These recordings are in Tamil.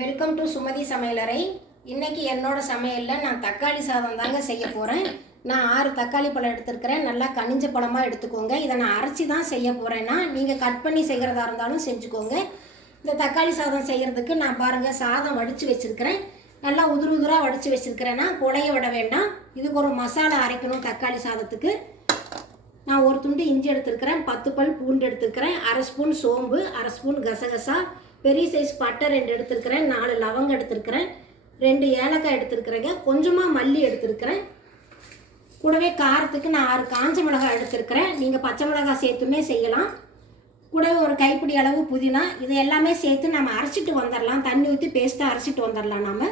வெல்கம் டு சுமதி சமையலறை. இன்றைக்கி என்னோட சமையலில் நான் தக்காளி சாதம் தாங்க செய்ய போகிறேன். நான் 6 தக்காளி பழம் எடுத்துருக்கிறேன். நல்லா கனிஞ்ச பழமாக எடுத்துக்கோங்க. இதை நான் அரைச்சி தான் செய்ய போகிறேன்னா நீங்கள் கட் பண்ணி செய்கிறதா இருந்தாலும் செஞ்சுக்கோங்க. இந்த தக்காளி சாதம் செய்கிறதுக்கு நான் பாருங்கள் சாதம் வடித்து வச்சுருக்கிறேன். நல்லா உதிராக வடித்து வச்சுருக்கிறேன்னா குழைய விட வேண்டாம். இதுக்கு ஒரு மசாலா அரைக்கணும். தக்காளி சாதத்துக்கு நான் ஒரு துண்டு இஞ்சி எடுத்துருக்கிறேன், 10 பல் பூண்டு எடுத்துருக்கிறேன், 1/2 ஸ்பூன் சோம்பு, 1/2 ஸ்பூன் கசகசா, பெரிய சைஸ் பட்டை 2 எடுத்துருக்கிறேன், 4 லவங்கம் எடுத்துருக்கிறேன், 2 ஏலக்காய் எடுத்துருக்கிறேங்க, கொஞ்சமாக மல்லி எடுத்துருக்கிறேன். கூடவே காரத்துக்கு நான் 6 காஞ்ச மிளகாய் எடுத்துருக்கிறேன். நீங்கள் பச்சை மிளகாய் சேர்த்துமே செய்யலாம். கூடவே ஒரு கைப்பிடி அளவு புதினா. இதை எல்லாமே சேர்த்து நம்ம அரைச்சிட்டு வந்துடலாம். தண்ணி ஊற்றி பேஸ்ட்டாக அரைச்சிட்டு வந்துடலாம்.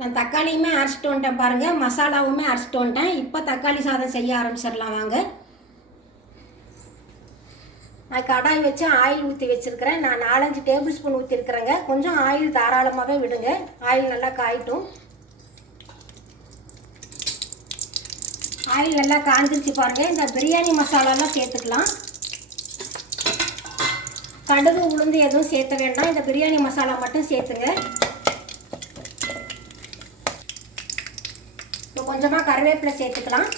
நான் தக்காளியுமே அரைச்சிட்டு வந்துட்டேன் பாருங்கள், மசாலாவுமே அரைச்சிட்டு வந்துட்டேன். இப்போ தக்காளி சாதம் செய்ய ஆரம்பிச்சிடலாம் வாங்க. நான் கடாய் வச்சு ஆயில் ஊற்றி வச்சுருக்கிறேன். நான் 4-5 டேபிள் ஸ்பூன் ஊற்றிருக்கிறேங்க. கொஞ்சம் ஆயில் தாராளமாகவே விடுங்க. ஆயில் நல்லா காயட்டும். ஆயில் நல்லா காஞ்சிருச்சு பாருங்கள். இந்த பிரியாணி மசாலாலாம் சேர்த்துக்கலாம். கடுகு உளுந்து எதுவும் சேர்த்த வேண்டாம். இந்த பிரியாணி மசாலா மட்டும் சேர்த்துங்க. இப்போ கொஞ்சமாக கருவேப்பிலை சேர்த்துக்கலாம்.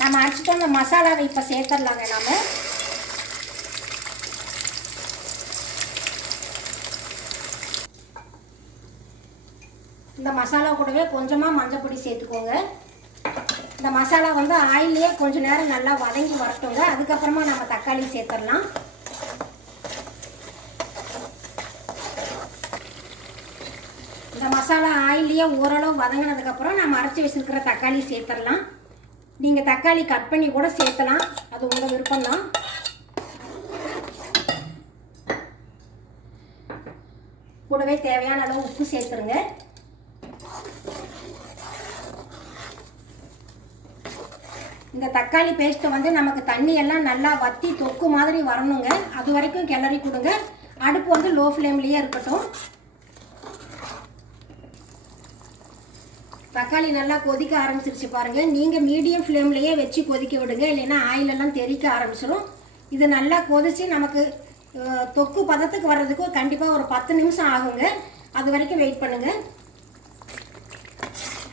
நம்ம அரைச்சிட்டோம். இந்த மசாலாவை இப்போ சேர்த்துடலாங்க. இந்த மசாலா கூடவே கொஞ்சமாக மஞ்சள் பொடி சேர்த்துக்கோங்க. இந்த மசாலா வந்து ஆயிலே கொஞ்சம் நேரம் நல்லா வதங்கி வரட்டுங்க. அதுக்கப்புறமா நம்ம தக்காளி சேர்த்துடலாம். இந்த மசாலா ஆயிலே ஓரளவு வதங்கினதுக்கப்புறம் நம்ம அரைச்சி வச்சுருக்கிற தக்காளி சேர்த்துடலாம். நீங்கள் தக்காளி கட் பண்ணி கூட சேர்த்தலாம், அது உங்கள் விருப்பம்தான். கூடவே தேவையான அளவு உப்பு சேர்த்துருங்க. இந்த தக்காளி பேஸ்ட்டை வந்து நமக்கு தண்ணியெல்லாம் நல்லா வற்றி தொக்கு மாதிரி வரணுங்க. அது வரைக்கும் கிளறி கொடுங்க. அடுப்பு வந்து லோ ஃப்ளேம்லேயே இருக்கட்டும். தக்காளி நல்லா கொதிக்க ஆரம்பிச்சிருச்சு பாருங்கள். நீங்கள் மீடியம் ஃப்ளேம்லேயே வச்சு கொதிக்க விடுங்க, இல்லைன்னா ஆயிலெல்லாம் தெறிக்க ஆரம்பிச்சிடும். இது நல்லா கொதித்து நமக்கு தொக்கு பதத்துக்கு வர்றதுக்கு கண்டிப்பாக ஒரு 10 நிமிஷம் ஆகுங்க. அது வரைக்கும் வெயிட் பண்ணுங்கள்.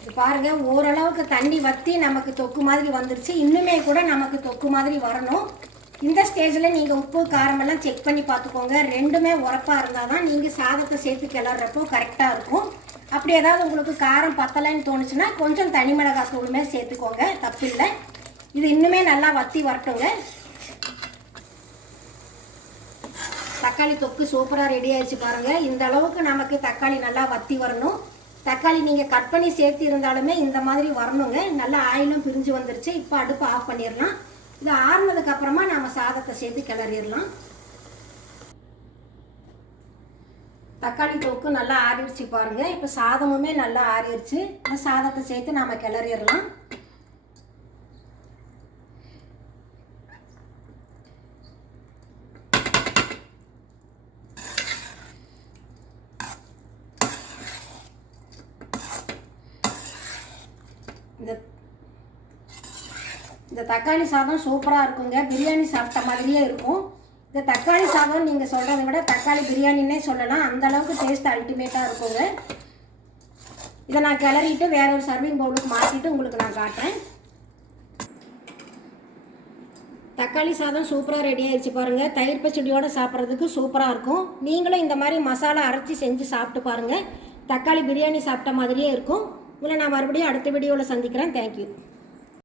இது பாருங்கள், ஓரளவுக்கு தண்ணி வற்றி நமக்கு தொக்கு மாதிரி வந்துருச்சு. இன்னுமே கூட நமக்கு தொக்கு மாதிரி வரணும். இந்த ஸ்டேஜில் நீங்கள் உப்பு காரமெல்லாம் செக் பண்ணி பார்த்துக்கோங்க. ரெண்டுமே உரப்பாக இருந்தால் தான் நீங்கள் சாதத்தை சேர்த்து கிளறப்போ கரெக்டாக இருக்கும். அப்படி ஏதாவது உங்களுக்கு காரம் பத்தலைன்னு தோணுச்சுன்னா கொஞ்சம் தனி மிளகாய் தூளுமே சேர்த்துக்கோங்க, தப்பில்லை. இது இன்னுமே நல்லா வற்றி வரட்டுங்க. தக்காளி தொக்கு சூப்பராக ரெடி ஆயிடுச்சு பாருங்கள். இந்த அளவுக்கு நமக்கு தக்காளி நல்லா வற்றி வரணும். தக்காளி நீங்கள் கட் பண்ணி சேர்த்து இருந்தாலுமே இந்த மாதிரி வரணுங்க. நல்லா ஆயிலும் பிரிஞ்சு வந்துருச்சு. இப்போ அடுப்பு ஆஃப் பண்ணிடலாம். இது ஆறுனதுக்கப்புறமா நம்ம சாதத்தை சேர்த்து கிளறிடலாம். தக்காளி தொக்கு நல்லா ஆறிடுச்சு பாருங்கள். இப்போ சாதமுமே நல்லா ஆறிடுச்சு. இந்த சாதத்தை சேர்த்து நாம் கிளறிடலாம். இந்த தக்காளி சாதம் சூப்பராக இருக்குங்க. பிரியாணி சாப்பிட்ட மாதிரியே இருக்கும். இந்த தக்காளி சாதம் நீங்கள் சொல்கிறத விட தக்காளி பிரியாணின்னே சொல்லலாம். அந்தளவுக்கு டேஸ்ட் அல்டிமேட்டாக இருக்குங்க. இதை நான் கிளறிட்டு வேற ஒரு சர்விங் பவுலுக்கு மாற்றிட்டு உங்களுக்கு நான் காட்டுறேன். தக்காளி சாதம் சூப்பராக ரெடி ஆயிடுச்சு பாருங்கள். தயிர் பச்சடியோடு சாப்பிட்றதுக்கு சூப்பராக இருக்கும். நீங்களும் இந்த மாதிரி மசாலா அரைச்சி செஞ்சு சாப்பிட்டு பாருங்கள். தக்காளி பிரியாணி சாப்பிட்ட மாதிரியே இருக்கும். உங்களை நான் மறுபடியும் அடுத்த வீடியோவில் சந்திக்கிறேன். தேங்க்யூ.